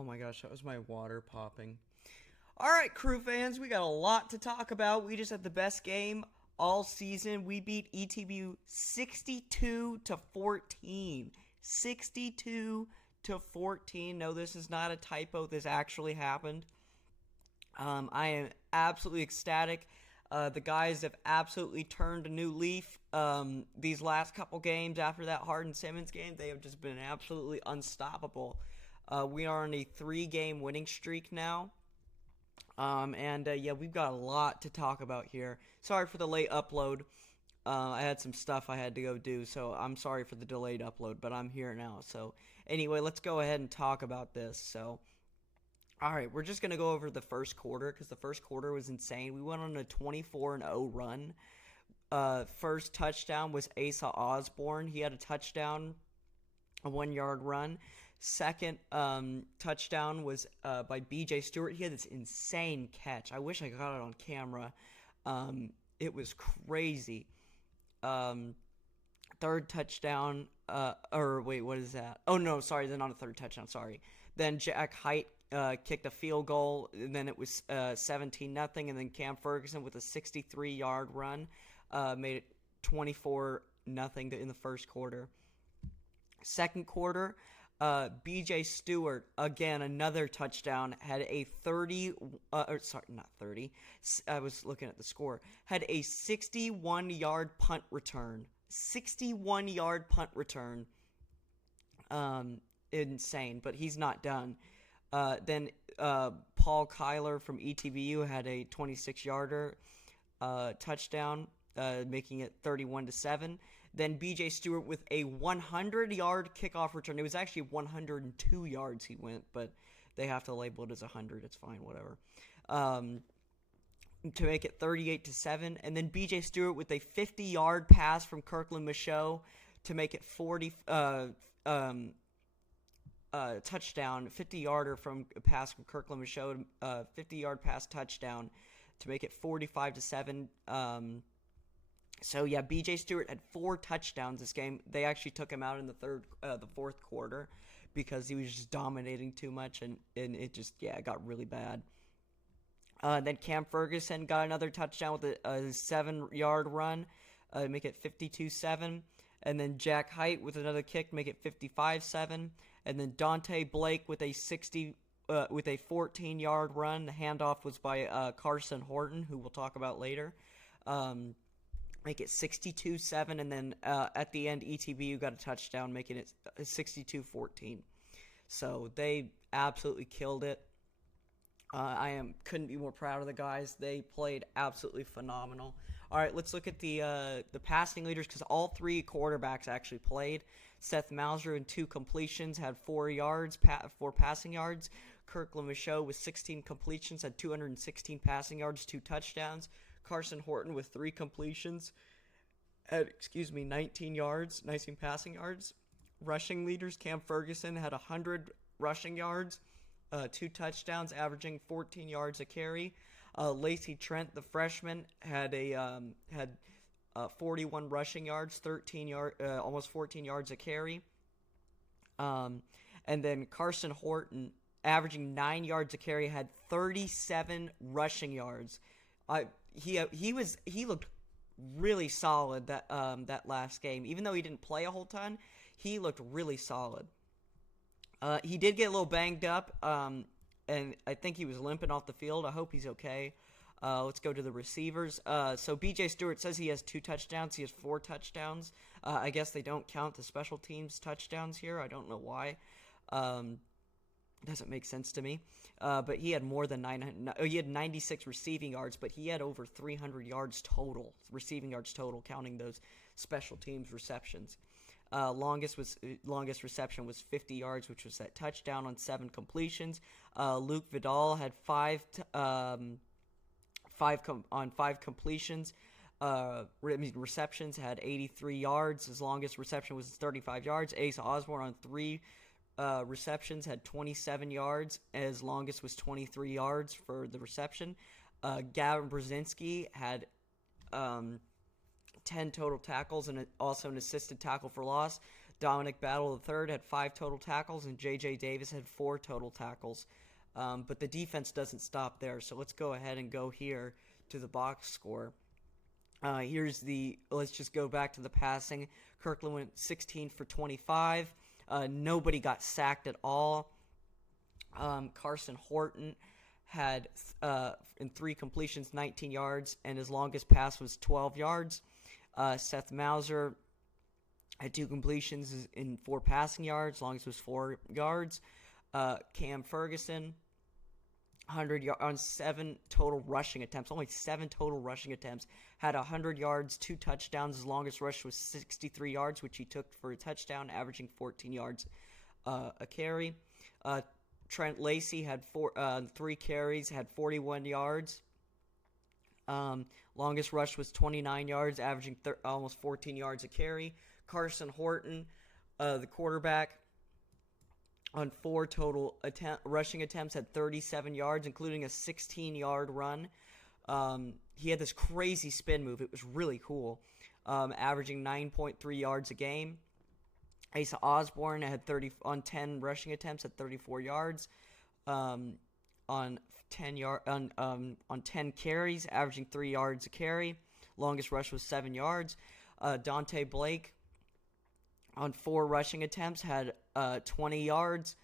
Oh my gosh, that was my water popping. All right, crew fans, we got a lot to talk about. We just had the best game all season. We beat ETBU 62 to 14. 62 to 14. No, this is not a typo. This actually happened. I am absolutely ecstatic. The guys have absolutely turned a new leaf. These last couple games after that Harden Simmons game, they have just been absolutely unstoppable. We are on a 3-game winning streak now. And yeah, we've got a lot to talk about here. Sorry for the late upload. I had some stuff I had to go do, so I'm sorry for the delayed upload, but I'm here now. So anyway, let's go ahead and talk about this. So, all right, we're just gonna go over the first quarter because the first quarter was insane. We went on a 24-0 run. First touchdown was Asa Osborne. He had a touchdown, a 1-yard run. Second touchdown was by BJ Stewart. He had this insane catch. I wish I got it on camera. It was crazy. Third touchdown, or wait, what is that? Oh no, sorry, then not a third touchdown. Sorry. Then Jack Height kicked a field goal, and then it was 17-0, and then Cam Ferguson with a 63-yard run made it 24-0 in the first quarter. Second quarter, BJ Stewart, again, another touchdown, had a 30, sorry, not 30, I was looking at the score, had a 61-yard punt return. 61-yard punt return. Insane, but he's not done. Then Paul Kyler from ETBU had a 26-yarder touchdown, making it 31-7. Then BJ Stewart with a 100-yard kickoff return. It was actually 102 yards he went, but they have to label it as 100. It's fine, whatever. To make it 38-7. And then BJ Stewart with a 50-yard pass from Kirkland Michaud to make it 40 touchdown, 50-yarder from a pass from Kirkland Michaud, 50-yard pass touchdown to make it 45-7. So yeah, BJ Stewart had 4 touchdowns this game. They actually took him out in the fourth quarter because he was just dominating too much, and it just, yeah, it got really bad. Then Cam Ferguson got another touchdown with a 7-yard run, make it 52-7. And then Jack Height with another kick, to make it 55-7. And then Dante Blake with a 14-yard run. The handoff was by Carson Horton, who we'll talk about later. Make it 62-7. And then at the end, ETBU got a touchdown, making it 62-14. So they absolutely killed it. Couldn't be more proud of the guys. They played absolutely phenomenal. All right, let's look at the passing leaders because all 3 quarterbacks actually played. Seth Mauser in 2 completions had 4 passing yards. Kirkland Michaud with 16 completions had 216 passing yards, 2 touchdowns. Carson Horton with 3 completions had 19 yards, 19 passing yards. Rushing leaders, Cam Ferguson had 100 rushing yards. 2 touchdowns, averaging 14 yards a carry. Lacey Trent, the freshman, had 41 rushing yards, almost 14 yards a carry. And then Carson Horton, averaging 9 yards a carry, had 37 rushing yards. He looked really solid that last game. Even though he didn't play a whole ton, he looked really solid. He did get a little banged up, and I think he was limping off the field. I hope he's okay. Let's go to the receivers. So B.J. Stewart says he has 2 touchdowns. He has 4 touchdowns. I guess they don't count the special teams touchdowns here. I don't know why. Doesn't make sense to me. But he had more than 900. He had 96 receiving yards, but he had over 300 yards total, receiving yards total, counting those special teams receptions. Longest reception was 50 yards, which was that touchdown on 7 completions. Luke Vidal had 5 completions. Receptions had 83 yards. His longest reception was 35 yards. Asa Osborne on 3 receptions had 27 yards. His longest was 23 yards for the reception. Gavin Brzezinski had 10 total tackles and also an assisted tackle for loss. Dominic Battle III had 5 total tackles, and J.J. Davis had 4 total tackles. But the defense doesn't stop there, so let's go ahead and go here to the box score. Let's just go back to the passing. Kirkland went 16 for 25. Nobody got sacked at all. Carson Horton had, in 3 completions, 19 yards, and his longest pass was 12 yards. Seth Mauser had 2 completions in 4 passing yards, longest was 4 yards. Cam Ferguson, 100 yards on 7 total rushing attempts. Only 7 total rushing attempts. Had 100 yards, 2 touchdowns. His longest rush was 63 yards, which he took for a touchdown, averaging 14 yards a carry. Trent Lacey had 3 carries, had 41 yards. Longest rush was 29 yards, averaging almost 14 yards a carry. Carson Horton, the quarterback, on 4 total rushing attempts, had 37 yards, including a 16-yard run. He had this crazy spin move. It was really cool, averaging 9.3 yards a game. Asa Osborne had on 10 rushing attempts at 34 yards, on 10 carries, averaging 3 yards a carry. Longest rush was 7 yards. Dante Blake, on 4 rushing attempts, had 20 yards,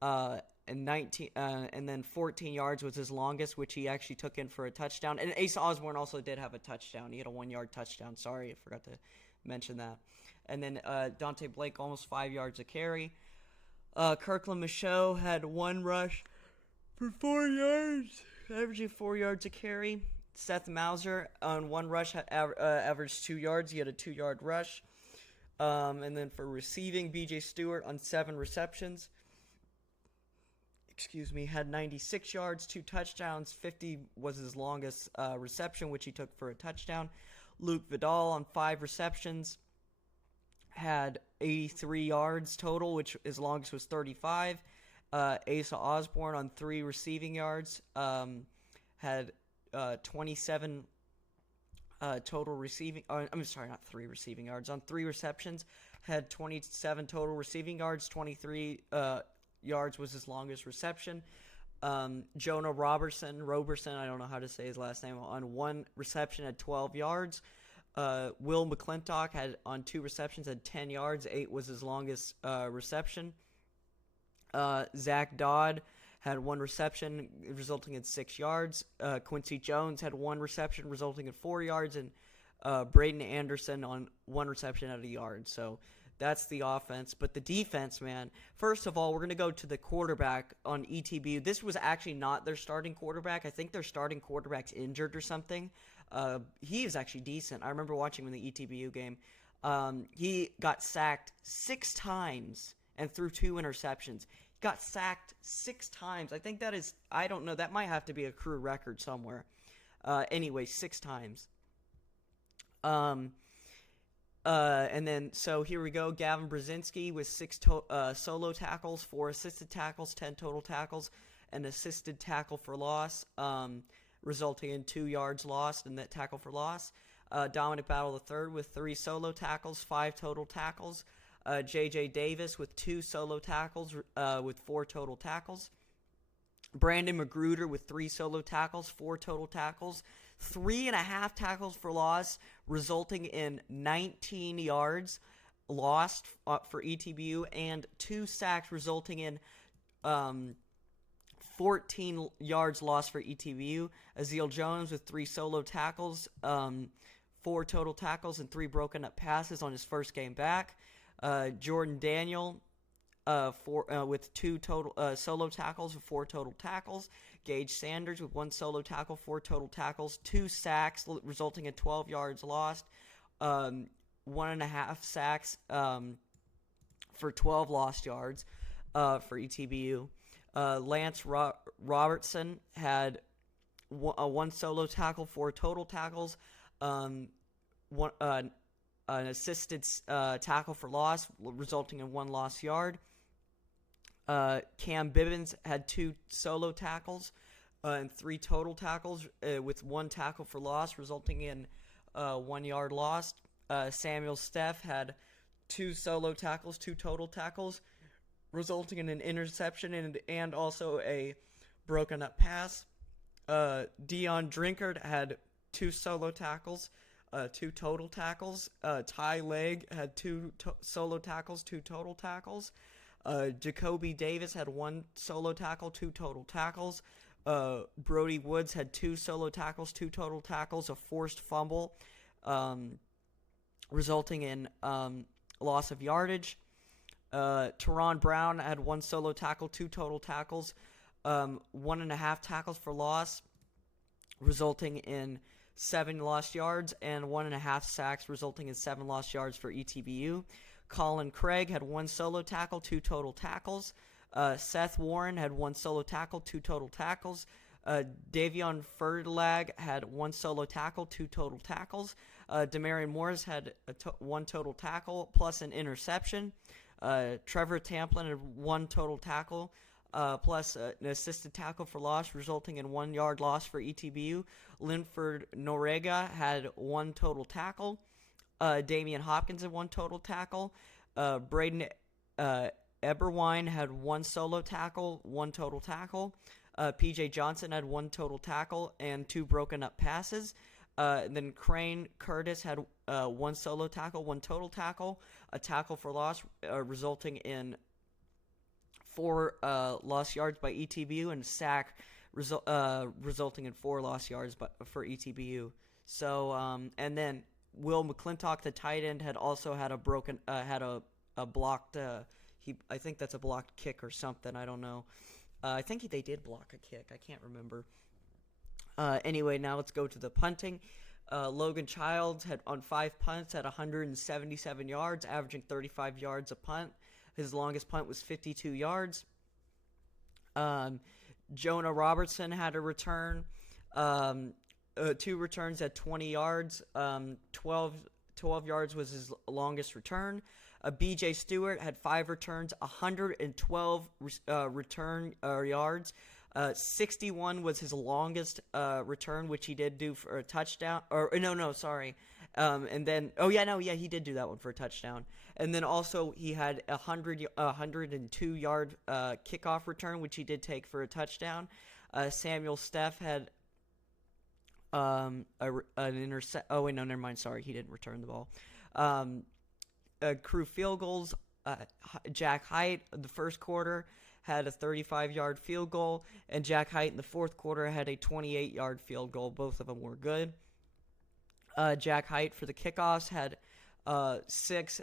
and then 14 yards was his longest, which he actually took in for a touchdown. And Asa Osborne also did have a touchdown. He had a 1-yard touchdown. Sorry, I forgot to mention that. And then Dante Blake, almost 5 yards a carry. Kirkland Michaud had 1 rush for 4 yards, averaging 4 yards a carry. Seth Mauser, on 1 rush, averaged 2 yards. He had a 2-yard rush. And then for receiving, B.J. Stewart, on 7 receptions, had 96 yards, 2 touchdowns. 50 was his longest reception, which he took for a touchdown. Luke Vidal, on 5 receptions, had 83 yards total, which his longest was 35. Asa Osborne, on 3 receiving yards, had 27 total receiving. I'm sorry, not 3 receiving yards. On 3 receptions, had 27 total receiving yards. 23 yards was his longest reception. Jonah Roberson, I don't know how to say his last name, on 1 reception had 12 yards. Will McClintock had, on 2 receptions, had 10 yards. 8 was his longest reception. Zach Dodd had 1 reception, resulting in 6 yards. Quincy Jones had 1 reception, resulting in 4 yards. And Braden Anderson on 1 reception at a yard. So that's the offense. But the defense, man, first of all, we're going to go to the quarterback on ETBU. This was actually not their starting quarterback. I think their starting quarterback's injured or something. He is actually decent. I remember watching him in the ETBU game. He got sacked 6 times and threw 2 interceptions. Got sacked 6 times. I think that is, I don't know, that might have to be a career record somewhere. Anyway, 6 times. And then, so here we go. Gavin Brzezinski with 6 solo tackles, 4 assisted tackles, 10 total tackles, an assisted tackle for loss, resulting in 2 yards lost in that tackle for loss. Dominic Battle III with 3 solo tackles, 5 total tackles. J.J. Davis with 2 solo tackles, with 4 total tackles. Brandon Magruder with 3 solo tackles, 4 total tackles. 3.5 tackles for loss, resulting in 19 yards lost for ETBU, and 2 sacks, resulting in 14 yards lost for ETBU. Azeal Jones with 3 solo tackles, 4 total tackles, and 3 broken up passes on his first game back. Jordan Daniel with 2 total solo tackles and 4 total tackles. Gage Sanders with 1 solo tackle, 4 total tackles, 2 sacks, resulting in 12 yards lost. 1.5 sacks for 12 lost yards for ETBU. Lance Robertson had 1 solo tackle, 4 total tackles, an assisted tackle for loss, resulting in 1 lost yard. Cam Bibbins had 2 solo tackles and 3 total tackles, with 1 tackle for loss, resulting in 1 yard lost. Samuel Steff had 2 solo tackles, 2 total tackles, resulting in an interception and also a broken up pass. Dion Drinkard had 2 solo tackles, 2 total tackles. Ty Legg had 2 solo tackles, 2 total tackles. Jacoby Davis had 1 solo tackle, 2 total tackles. Brody Woods had 2 solo tackles, 2 total tackles, a forced fumble, resulting in loss of yardage. Teron Brown had 1 solo tackle, 2 total tackles, 1.5 tackles for loss, resulting in 7 lost yards, and 1.5 sacks, resulting in 7 lost yards for ETBU. Colin Craig had 1 solo tackle, 2 total tackles. Seth Warren had 1 solo tackle, 2 total tackles. Davion Ferdelag had 1 solo tackle, 2 total tackles. Demarion Morris had 1 total tackle plus an interception. Trevor Tamplin had 1 total tackle plus an assisted tackle for loss, resulting in 1 yard loss for ETBU. Linford Norega had 1 total tackle. Damian Hopkins had 1 total tackle. Braden Eberwine had 1 solo tackle, 1 total tackle. PJ Johnson had 1 total tackle and 2 broken up passes. Then Crane Curtis had 1 solo tackle, 1 total tackle, a tackle for loss, resulting in 4 lost yards by ETBU, and a sack resulting in 4 lost yards for ETBU. So, and then Will McClintock, the tight end, had also had a blocked. I think that's a blocked kick or something. I don't know. I think they did block a kick. I can't remember. Anyway, now let's go to the punting. Logan Childs had on 5 punts had 177 yards, averaging 35 yards a punt. His longest punt was 52 yards. Jonah Robertson had a return. 2 returns at 20 yards. 12 yards was his longest return. BJ Stewart had 5 returns, 112 return yards. 61 was his longest return, which he did do for a touchdown. And then, he did do that one for a touchdown. And then also he had 102 yard kickoff return, which he did take for a touchdown. Samuel Steff had an intercept. Oh wait, no, never mind. Sorry, he didn't return the ball. Crew field goals. Jack Height in the first quarter had a 35-yard field goal, and Jack Height in the fourth quarter had a 28-yard field goal. Both of them were good. Jack Height for the kickoffs had 6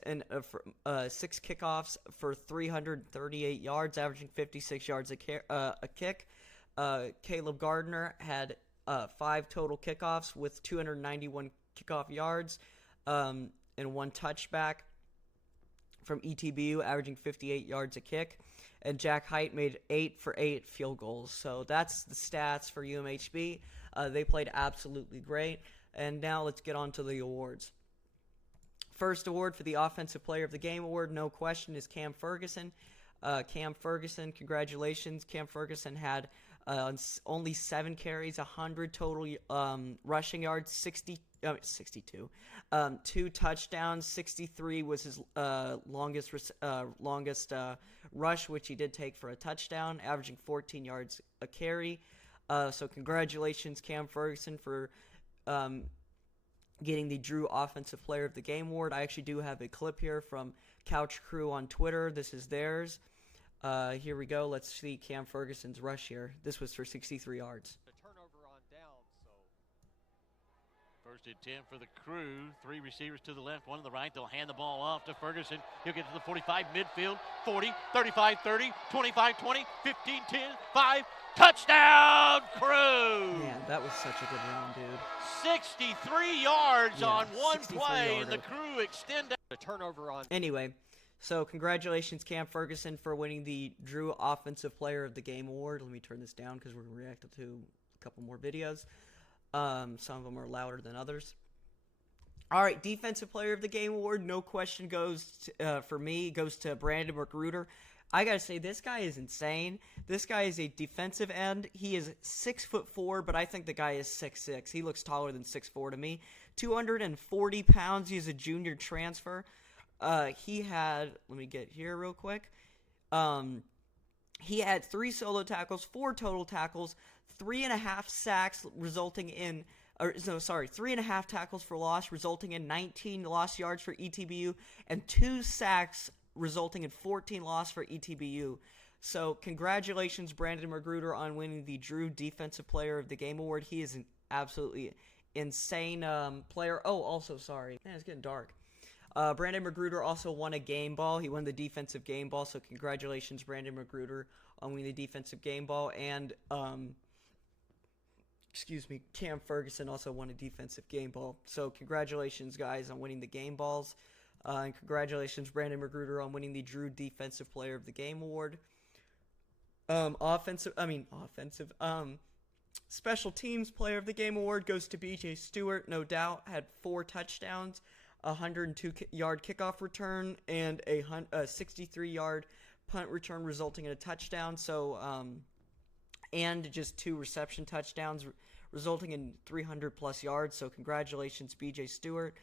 kickoffs for 338 yards, averaging 56 yards a kick. Caleb Gardner had 5 total kickoffs with 291 kickoff yards and 1 touchback from ETBU, averaging 58 yards a kick. And Jack Height made 8 for 8 field goals. So that's the stats for UMHB. They played absolutely great. And now let's get on to the awards. First award for the Offensive Player of the Game award, no question, is Cam Ferguson. Cam Ferguson, congratulations. Cam Ferguson had only 7 carries, 100 total rushing yards, 62. 2 touchdowns, 63 was his longest rush, which he did take for a touchdown, averaging 14 yards a carry. So congratulations, Cam Ferguson, for getting the Drew Offensive Player of the Game award. I actually do have a clip here from Couch Crew on Twitter. This is theirs. Here we go. Let's see Cam Ferguson's rush here. This was for 63 yards. The turnover on down, so. First and 10 for the Crew. 3 receivers to the left, 1 to the right. They'll hand the ball off to Ferguson. He'll get to the 45 midfield, 40, 35, 30, 25, 20, 15, 10, 5. Touchdown, Crew! Man, that was such a good run, dude. 63 yards on one play, yarder. and the Crew extend the turnover on. Anyway, so congratulations, Cam Ferguson, for winning the Drew Offensive Player of the Game award. Let me turn this down because we're going to react to a couple more videos. Some of them are louder than others. All right, Defensive Player of the Game award, no question goes for me, goes to Brandon McGruder. I gotta say, this guy is insane. This guy is a defensive end. He is 6'4", but I think the guy is 6'6". He looks taller than 6'4" to me. 240 pounds. He's a junior transfer. he had, let me get here real quick. He had 3 solo tackles, 4 total tackles, 3.5 sacks, resulting in, 3.5 tackles for loss, resulting in 19 lost yards for ETBU, and 2 sacks, resulting in 14 loss for ETBU. So, congratulations, Brandon Magruder, on winning the Drew Defensive Player of the Game Award. He is an absolutely insane player. Oh, also, sorry. Man, it's getting dark. Brandon Magruder also won a game ball. He won the defensive game ball, so congratulations, Brandon Magruder, on winning the defensive game ball. And, Cam Ferguson also won a defensive game ball. So congratulations, guys, on winning the game balls. And congratulations, Brandon Magruder, on winning the Drew Defensive Player of the Game Award. Special Teams Player of the Game Award goes to BJ Stewart, no doubt. Had 4 touchdowns, a 102-yard kickoff return, and a 63-yard punt return, resulting in a touchdown. So, and just 2 reception touchdowns, resulting in 300-plus yards. So, congratulations, BJ Stewart.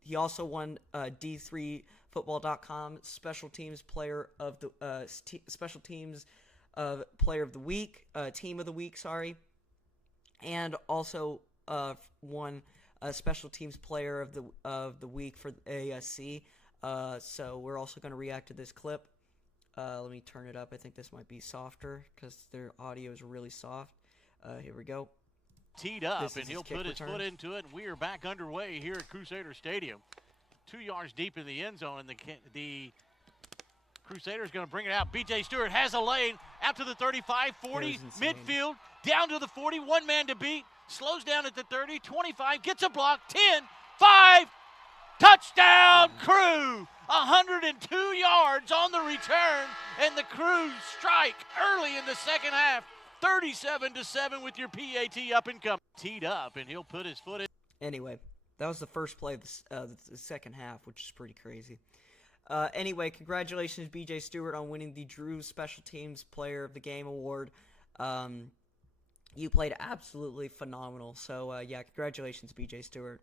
He also won D3Football.com Special Teams Player of the Week, Team of the Week, and also won Special Teams Player of the Week for ASC. So we're also going to react to this clip. Let me turn it up. I think this might be softer because their audio is really soft. Here we go. Teed up, and he'll put his foot into it, and we are back underway here at Crusader Stadium. 2 yards deep in the end zone, and the Crusaders going to bring it out. B.J. Stewart has a lane out to the 35, 40, midfield, down to the 40, one man to beat, slows down at the 30, 25, gets a block, 10, 5, touchdown, Crew! 102 yards on the return, and the Crew strike early in the second half. 37-7 with your PAT up and coming. Teed up, and he'll put his foot in. Anyway, that was the first play of the second half, which is pretty crazy. Anyway, congratulations, BJ Stewart, on winning the Drew Special Teams Player of the Game Award. You played absolutely phenomenal. So, yeah, congratulations, BJ Stewart.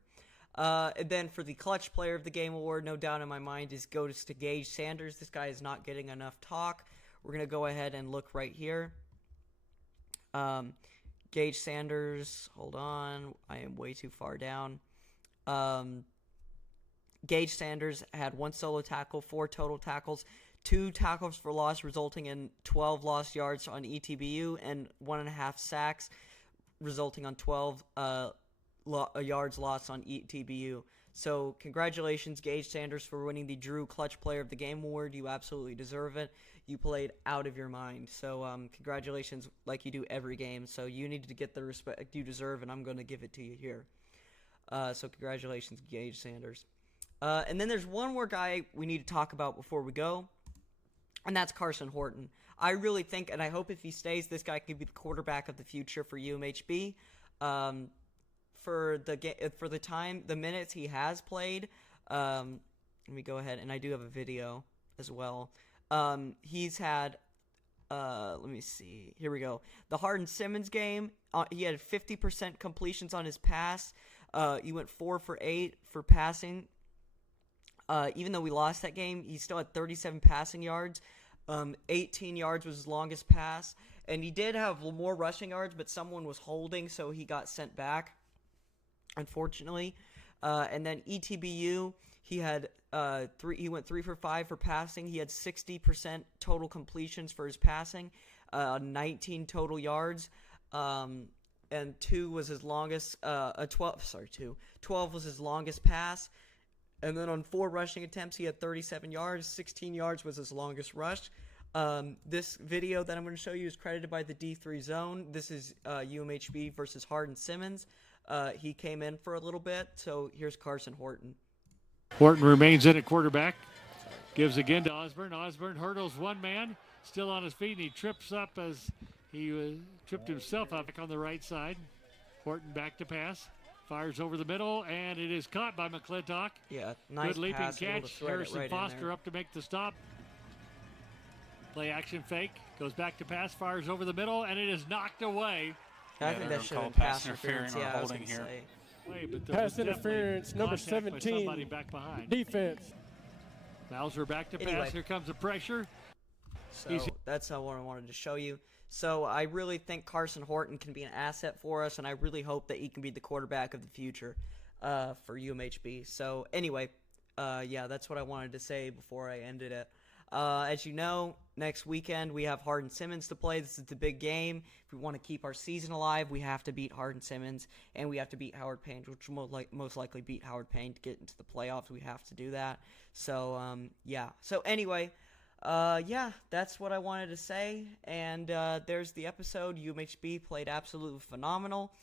And then for the Clutch Player of the Game Award, no doubt in my mind, goes to Gage Sanders. This guy is not getting enough talk. We're going to go ahead and look right here. Gage Sanders, hold on, I am way too far down. Gage Sanders had 1 solo tackle, 4 total tackles, 2 tackles for loss, resulting in 12 lost yards on ETBU, and 1.5 sacks, resulting on 12 yards lost on ETBU. So, congratulations, Gage Sanders, for winning the Drew Clutch Player of the Game Award. You absolutely deserve it. You played out of your mind. So, congratulations, like you do every game. So, you need to get the respect you deserve, and I'm going to give it to you here. So, congratulations, Gage Sanders. And then there's one more guy we need to talk about before we go, and that's Carson Horton. I really think, and I hope if he stays, this guy could be the quarterback of the future for UMHB. For the minutes he has played, let me go ahead, and I do have a video as well. He's had, let me see, here we go. The Harden-Simmons game, he had 50% completions on his pass. He went 4 for 8 for passing. Even though we lost that game, he still had 37 passing yards. 18 yards was his longest pass. And he did have more rushing yards, but someone was holding, so he got sent back, unfortunately. And then ETBU, he had he went 3 for 5 for passing. He had 60% total completions for his passing, 19 total yards, and 2 was his longest. 12 was his longest pass. And then on 4 rushing attempts, he had 37 yards. 16 yards was his longest rush. This video that I'm going to show you is credited by the D3 Zone. This is UMHB versus Harden-Simmons. He came in for a little bit, so here's Carson Horton. Horton remains in at quarterback. Gives again to Osborne. Osborne hurdles one man, still on his feet, and he trips up as he tripped himself up on the right side. Horton back to pass. Fires over the middle, and it is caught by McClintock. Yeah, nice good leaping pass, catch. Harrison right Foster up to make the stop. Play action fake. Goes back to pass. Fires over the middle, and it is knocked away. I think that should have been pass interference. Yeah, I was going to say. play, but there Pass was definitely interference, number contact by 17. somebody back behind. Defense. Bowser back to pass. Anyway. Here comes the pressure. So that's what I wanted to show you. So I really think Carson Horton can be an asset for us, and I really hope that he can be the quarterback of the future for UMHB. So anyway, yeah, that's what I wanted to say before I ended it. As you know, next weekend we have Hardin Simmons to play. This is the big game. If we want to keep our season alive, we have to beat Hardin Simmons, and we have to beat Howard Payne, which will most likely beat Howard Payne to get into the playoffs. We have to do that. So, yeah. So anyway, yeah, that's what I wanted to say. And there's the episode. UMHB played absolutely phenomenal.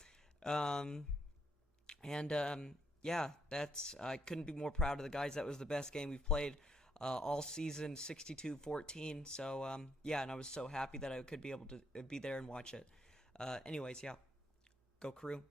Yeah, I couldn't be more proud of the guys. That was the best game we've played all season, 62-14. So, yeah, and I was so happy that I could be able to be there and watch it. Anyways, yeah, go Crew.